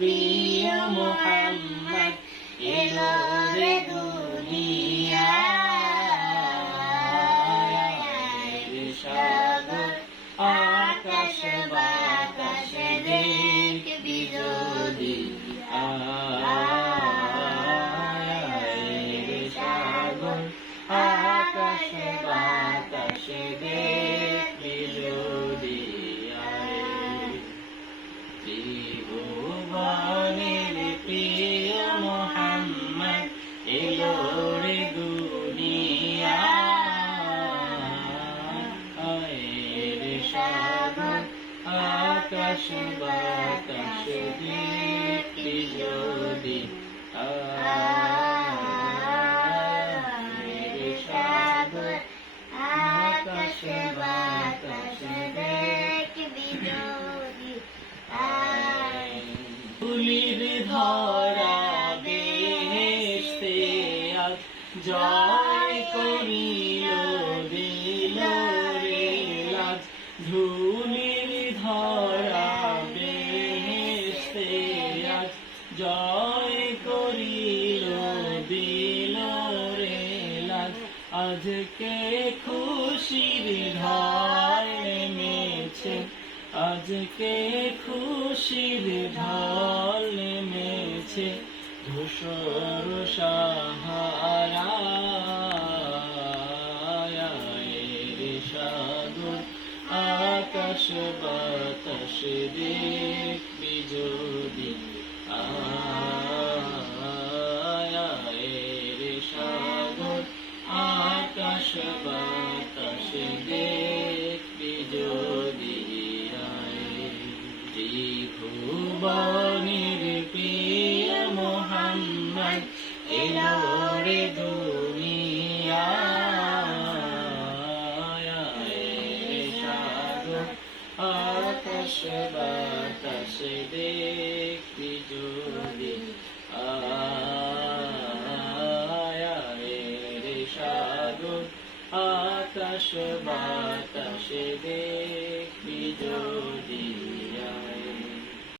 প্রিয় মোহাম্মদ এলো রে আকাশ বাতাস দেখবি এলো রে দুনিয়ায় সাগর, আকাশ বাতাস দেখি যদি আয় সাগর, আকাশ বাতাস দেখবি যদি আয়। ফুলির ধরা জয় করিল দিল রে লাজ ধরা বেহেশতে আজ। জয় করিল দিল রে লাজ, আজকে খুশির ঢাল নেমেছে। আজকে খুশির ঢাল নেমেছে ধূসর সাহারা সাগর, আকাশ, বাতাস দেখবি যদি আয়ের সাগর, আকাশ, বাতাস দেখবি যদি ত্রিভুবনের প্রিয় মোহাম্মদ, এলো রে দুনিয়ায় আকাশ বাতাসে দেখি যদি আয় সাগর আকাশ বাতাসে দেখি যদি